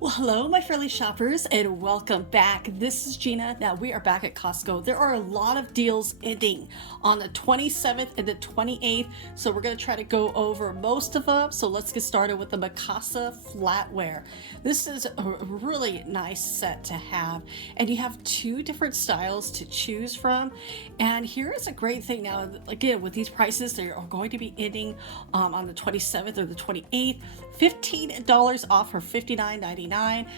Well, hello, my friendly shoppers, and welcome back. This is Gina. Now, we are back at Costco. There are a lot of deals ending on the 27th and the 28th, so we're going to try to go over most of them. So let's get started with the Mikasa flatware. This is a really nice set to have, and you have two different styles to choose from. And here is a great thing. Now, again, with these prices, they are going to be ending on the 27th or the 28th. $15 off for $59.99.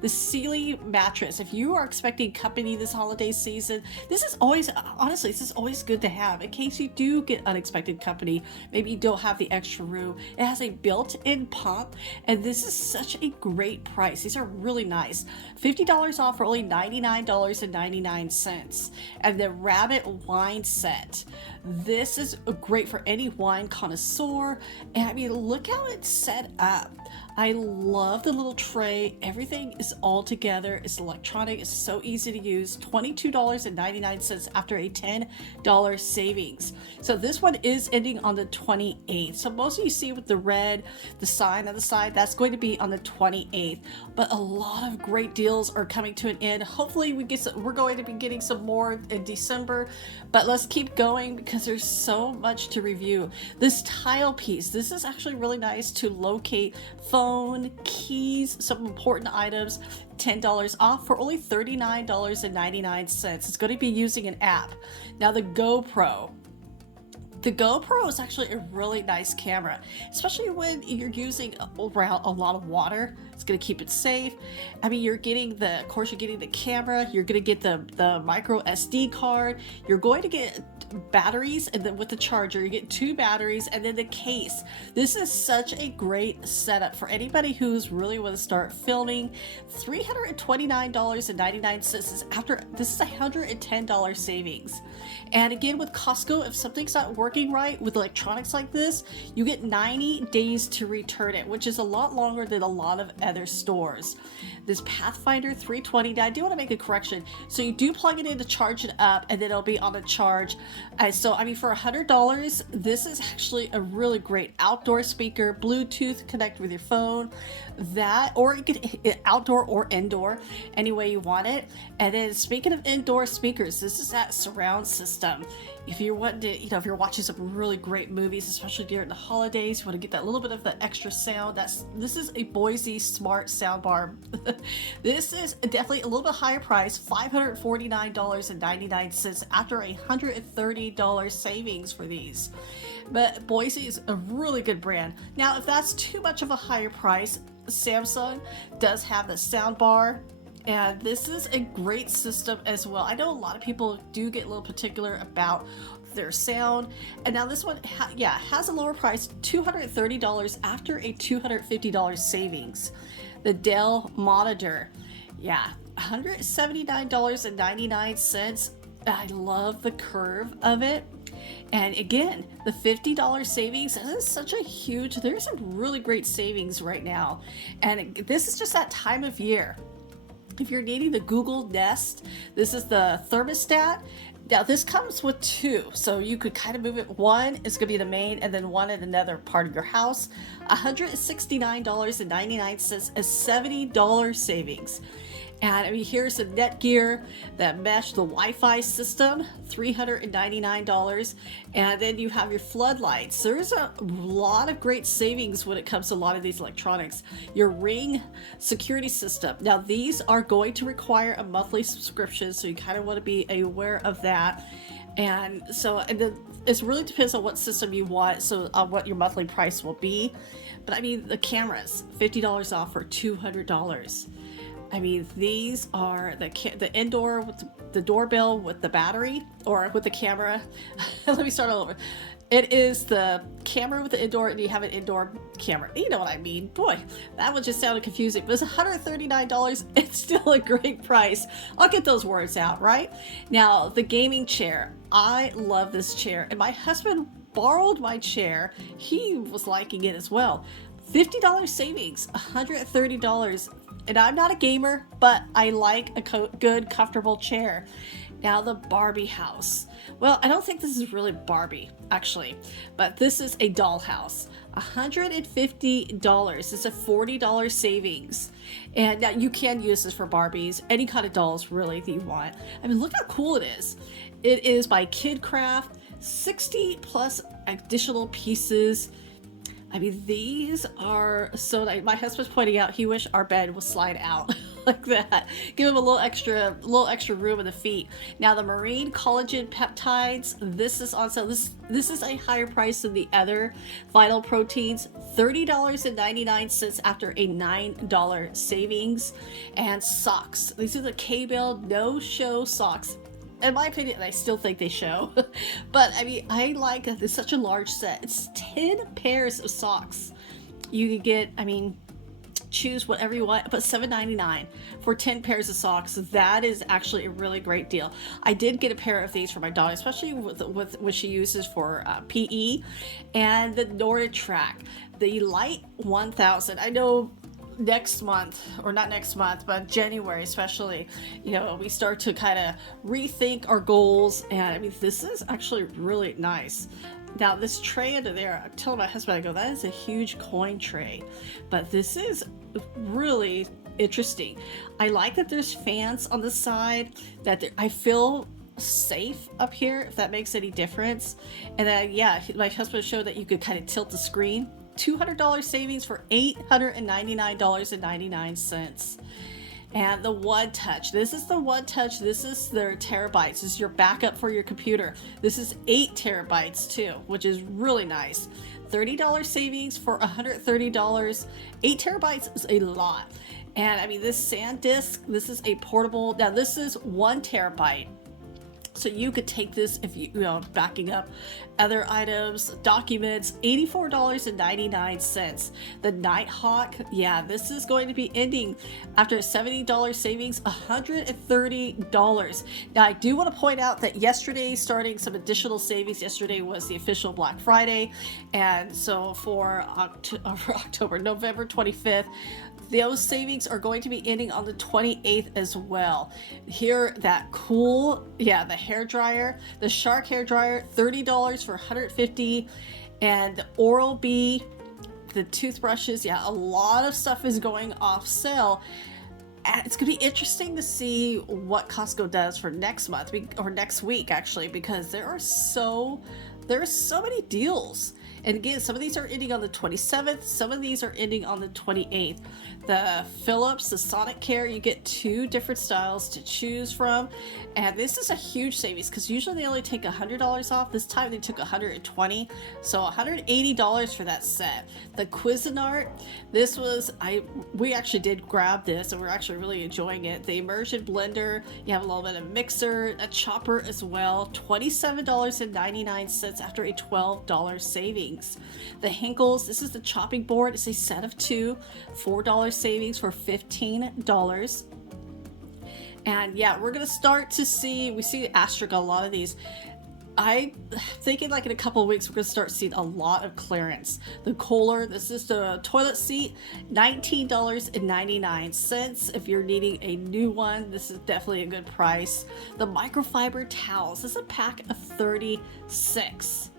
The Sealy mattress. If you are expecting company this holiday season, this is always, honestly, this is always good to have in case you do get unexpected company. Maybe you don't have the extra room. It has a built-in pump, and this is such a great price. These are really nice. $50 off for only $99.99. And the Rabbit wine set. This is great for any wine connoisseur. And I mean, look how it's set up. I love the little tray. Everything is all together. It's electronic. It's so easy to use. $22.99 after a $10 savings. So this one is ending on the 28th. So most of you see with the red, the sign on the side, that's going to be on the 28th. But a lot of great deals are coming to an end. Hopefully we're going to be getting some more in December. But let's keep going because there's so much to review. This tile piece, this is actually really nice to locate phone, keys, some important items. $10 off for only $39.99. It's going to be using an app. Now the GoPro. The GoPro is actually a really nice camera, especially when you're using around a lot of water. It's going to keep it safe. I mean, you're getting the camera, you're going to get the micro SD card, you're going to get batteries, and then with the charger, you get two batteries, and then the case. This is such a great setup for anybody who's really want to start filming. $329.99 is after, this is a $110 savings. And again, with Costco, if something's not working right with electronics like this, you get 90 days to return it, which is a lot longer than a lot of other stores. This Pathfinder 320, now I do want to make a correction. So you do plug it in to charge it up, and then it'll be on a charge. So, I mean, for $100, this is actually a really great outdoor speaker, Bluetooth, connect with your phone, that, or you can outdoor or indoor, any way you want it. And then speaking of indoor speakers, this is that surround system. If you're wanting to, if you're watching some really great movies, especially during the holidays, you want to get that little bit of the extra sound. This is a Boise Smart Soundbar. This is definitely a little bit higher price, $549.99 after a $130 savings for these. But Boise is a really good brand. Now, if that's too much of a higher price, Samsung does have the soundbar. And this is a great system as well. I know a lot of people do get a little particular about their sound. And now this one, has a lower price, $230 after a $250 savings. The Dell monitor, $179.99. I love the curve of it. And again, the $50 savings, this is such a huge, there's some really great savings right now. And this is just that time of year. If you're needing the Google Nest, this is the thermostat. Now this comes with two, so you could kind of move it. One is going to be the main, and then one in another part of your house. $169.99 is $70 savings. And I mean, here's the Netgear, that mesh, the Wi-Fi system, $399. And then you have your floodlights. There's a lot of great savings when it comes to a lot of these electronics. Your Ring security system. Now, these are going to require a monthly subscription, so you kind of want to be aware of that. And so, it really depends on what system you want, so on what your monthly price will be. But I mean, the cameras, $50 off for $200. I mean, these are the indoor with the doorbell with the battery, or with the camera. Let me start all over. It is the camera with the indoor, and you have an indoor camera. You know what I mean. Boy, that one just sounded confusing. But it's $139. It's still a great price. I'll get those words out, right? Now, the gaming chair. I love this chair. And my husband borrowed my chair. He was liking it as well. $50 savings, $130. And I'm not a gamer, but I like a good, comfortable chair. Now the Barbie house. Well, I don't think this is really Barbie, actually, but this is a dollhouse. $150. It's a $40 savings. And now you can use this for Barbies, any kind of dolls really that you want. I mean, look how cool it is. It is by KidCraft, 60 plus additional pieces. I mean, these are so nice. My husband's pointing out he wish our bed would slide out like that. Give him a little extra room in the feet. Now the marine collagen peptides, this is on sale. This is a higher price than the other vital proteins. $30.99 after a $9 savings. And socks. These are the K-Bell no-show socks. In my opinion, I still think they show, but I mean, I like that it's such a large set. It's 10 pairs of socks. You can get, I mean, choose whatever you want, but $7.99 for 10 pairs of socks. That is actually a really great deal. I did get a pair of these for my daughter, especially with what she uses for PE, and the NordicTrack, the Light 1000. I know next month, or not next month, but January especially, you know, we start to kind of rethink our goals, and I mean, this is actually really nice. Now this tray under there, I tell my husband, I go, that is a huge coin tray, but this is really interesting. I like that there's fans on the side, that I feel safe up here, if that makes any difference. And then yeah, my husband showed that you could kind of tilt the screen. $200 savings for $899.99. And the One Touch. This is the One Touch. This is their terabytes. This is your backup for your computer. This is 8 terabytes too, which is really nice. $30 savings for $130. 8 terabytes is a lot. And I mean, this SanDisk, this is a portable. Now this is 1 terabyte. So you could take this if you know, backing up other items, documents, $84.99. The Nighthawk, yeah, this is going to be ending after a $70 savings, $130. Now, I do want to point out that yesterday, starting some additional savings, yesterday was the official Black Friday. And so for November 25th, those savings are going to be ending on the 28th as well. Here, that cool, yeah, the hair dryer, the Shark hair dryer, $30 for $150, and the Oral-B, the toothbrushes, yeah, a lot of stuff is going off sale. And it's gonna be interesting to see what Costco does for next month, or next week actually, because there are so many deals. And again, some of these are ending on the 27th, some of these are ending on the 28th. The Philips, the Sonic Care, you get 2 different styles to choose from. And this is a huge savings because usually they only take $100 off. This time they took $120, so $180 for that set. The Cuisinart, this was, we actually did grab this and we're actually really enjoying it. The immersion blender, you have a little bit of mixer, a chopper as well, $27.99 after a $12 savings. The Henckels, this is the chopping board. It's a set of 2, $4 savings for $15. And yeah, we're gonna start to see, we see Asterisk, a lot of these. I'm thinking like in a couple of weeks we're gonna start seeing a lot of clearance. The Kohler, this is the toilet seat, $19.99. If you're needing a new one, this is definitely a good price. The microfiber towels, this is a pack of 36.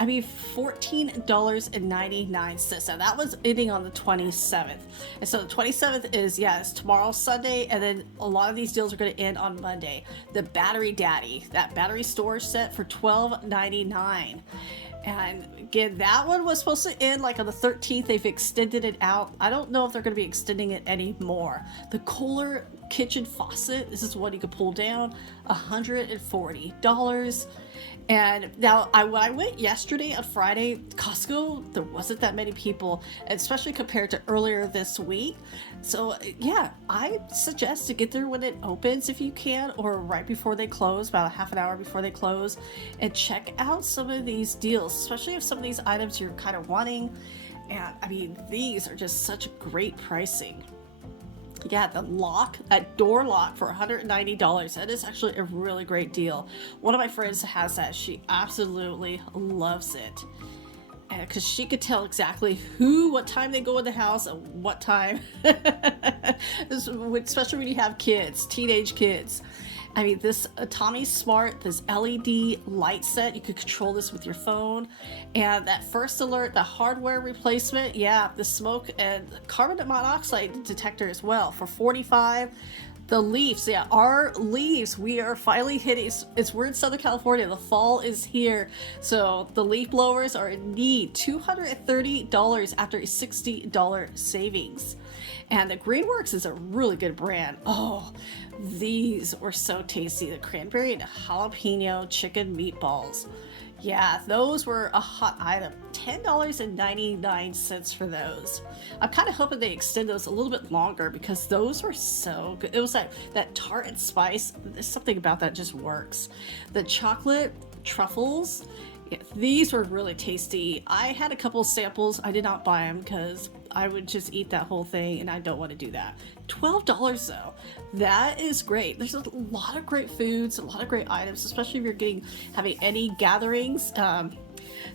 I mean, $14.99. Now that was ending on the 27th. And so the 27th is, yeah, it's tomorrow, Sunday, and then a lot of these deals are going to end on Monday. The Battery Daddy, that battery storage set for $12.99. And again, that one was supposed to end like on the 13th. They've extended it out. I don't know if they're going to be extending it anymore. The Kohler kitchen faucet, this is one you can pull down, $140. And now, when I went yesterday on Friday, Costco, there wasn't that many people, especially compared to earlier this week. So yeah, I suggest to get there when it opens if you can, or right before they close, about a half an hour before they close, and check out some of these deals, especially if some of these items you're kind of wanting. And I mean, these are just such great pricing. Yeah, the lock, that door lock for $190. That is actually a really great deal. One of my friends has that. She absolutely loves it. And because she could tell exactly what time they go in the house and what time. Especially when you have kids, teenage kids. I mean, this Tommy Smart, this LED light set, you could control this with your phone. And that first alert, the hardware replacement, yeah, the smoke and carbon monoxide detector as well for 45. The leaves, yeah, our leaves, we are finally hitting, we're in Southern California, the fall is here, so the leaf blowers are in need, $230 after a $60 savings. And the Greenworks is a really good brand. Oh, these were so tasty, the cranberry and jalapeno chicken meatballs. Yeah, those were a hot item. $10.99 for those. I'm kind of hoping they extend those a little bit longer because those were so good. It was that tart and spice. There's something about that just works. The chocolate truffles, yeah, these were really tasty. I had a couple samples. I did not buy them because I would just eat that whole thing and I don't want to do that. $12 though. That is great. There's a lot of great foods, a lot of great items, especially if you're having any gatherings.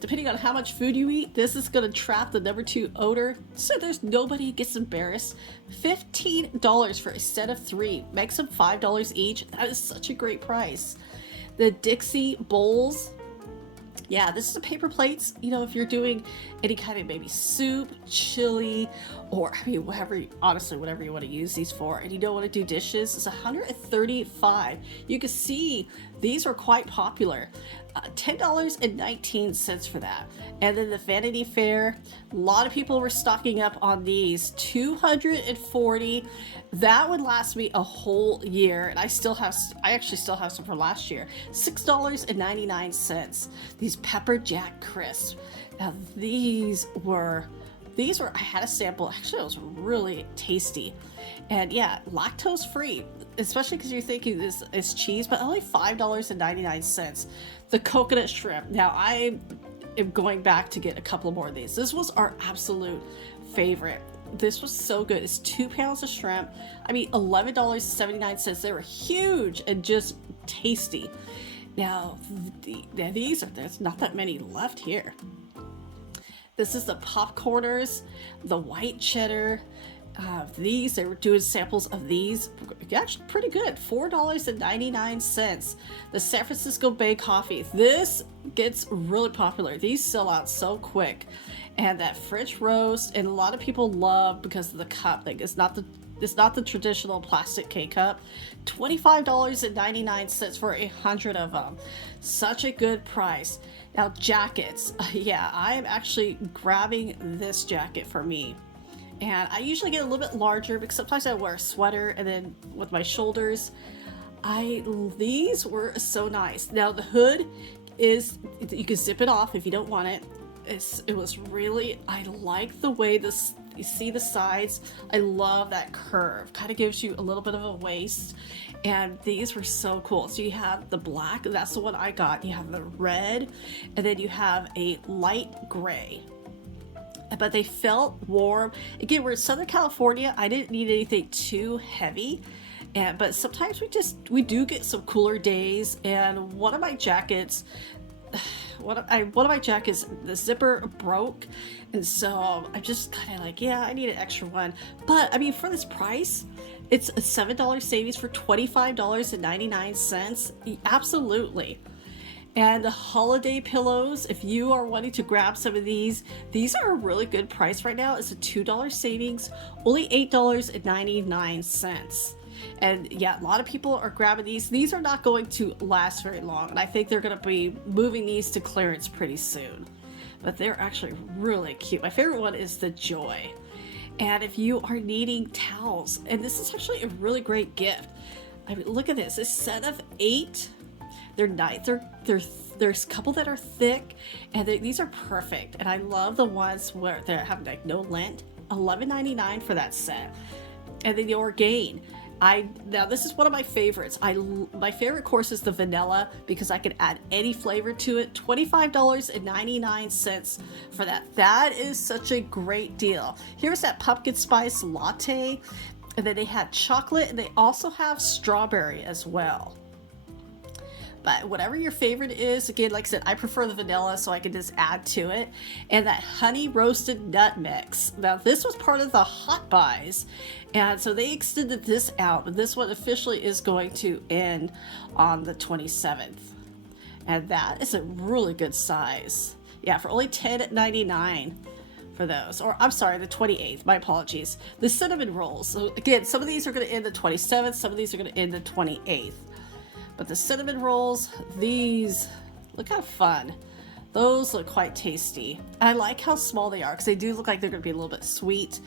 Depending on how much food you eat, this is going to trap the number 2 odor, so there's nobody gets embarrassed. $15 for a set of 3 makes them $5 each. That is such a great price. The Dixie bowls, yeah, this is the paper plates. You know, if you're doing any kind of maybe soup, chili, or I mean, whatever you want to use these for, and you don't want to do dishes, it's $135. You can see these are quite popular. $10.19 for that. And then the Vanity Fair, a lot of people were stocking up on these. $240. That would last me a whole year, and I actually still have some from last year. $6.99. These pepper jack crisps. Now these were I had a sample. Actually, it was really tasty. And yeah, lactose free, especially because you're thinking this is cheese, but only $5.99. The coconut shrimp. Now I am going back to get a couple more of these. This was our absolute favorite. This was so good. It's 2 pounds of shrimp. I mean, $11.79. They were huge and just tasty. Now, there's not that many left here. This is the popcorners, the white cheddar. They were doing samples of these. Actually pretty good. $4.99. The San Francisco Bay coffee. This gets really popular. These sell out so quick. And that French roast, and a lot of people love because of the cup. Like it's not the traditional plastic K-cup. $25.99 for 100 of them. Such a good price. Now jackets. Yeah, I am actually grabbing this jacket for me. And I usually get a little bit larger because sometimes I wear a sweater, and then with my shoulders, these were so nice. Now the hood is, you can zip it off if you don't want it. It was really, I like the way this, you see the sides. I love that curve. Kind of gives you a little bit of a waist. And these were so cool. So you have the black, that's the one I got. You have the red, and then you have a light gray. But they felt warm. Again, we're in Southern California. I didn't need anything too heavy. But sometimes we do get some cooler days. And one of my jackets, the zipper broke, and so I'm just kind of like, yeah, I need an extra one. But I mean, for this price, it's a $7 savings for $25.99. Absolutely. And the holiday pillows, if you are wanting to grab some of these are a really good price right now. It's a $2 savings, only $8.99. And yeah, a lot of people are grabbing these. These are not going to last very long, and I think they're going to be moving these to clearance pretty soon. But they're actually really cute. My favorite one is the Joy. And if you are needing towels, and this is actually a really great gift. I mean, look at this. A set of 8. They're nice. There's a couple that are thick, and these are perfect. And I love the ones where they have like no lint. $11.99 for that set. And then the Orgain. Now this is one of my favorites. My favorite course is the vanilla because I can add any flavor to it. $25.99 for that. That is such a great deal. Here's that pumpkin spice latte, and then they have chocolate, and they also have strawberry as well. But whatever your favorite is, again, like I said, I prefer the vanilla, so I can just add to it. And that honey roasted nut mix. Now, this was part of the Hot Buys, and so they extended this out, but this one officially is going to end on the 27th. And that is a really good size. Yeah, for only $10.99 for those. Or, I'm sorry, the 28th. My apologies. The cinnamon rolls. So, again, some of these are going to end the 27th. Some of these are going to end the 28th. But the cinnamon rolls, these, look how fun. Those look quite tasty. I like how small they are because they do look like they're going to be a little bit sweet.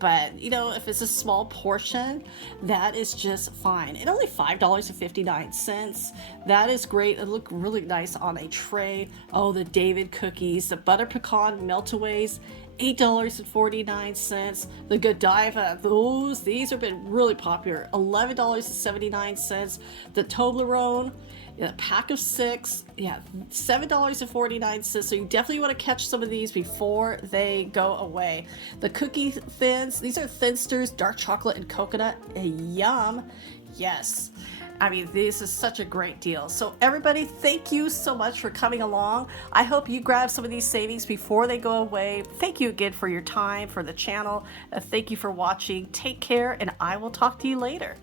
But, you know, if it's a small portion, that is just fine. And only $5.59. That is great. It look really nice on a tray. Oh, the David cookies, the butter pecan meltaways, $8.49. The Godiva, these have been really popular. $11.79. The Toblerone, a pack of 6, yeah, $7.49. So you definitely want to catch some of these before they go away. The cookie thins, these are Thinsters, dark chocolate and coconut. Yum. Yes. I mean, this is such a great deal. So everybody, thank you so much for coming along. I hope you grab some of these savings before they go away. Thank you again for your time, for the channel. Thank you for watching. Take care, and I will talk to you later.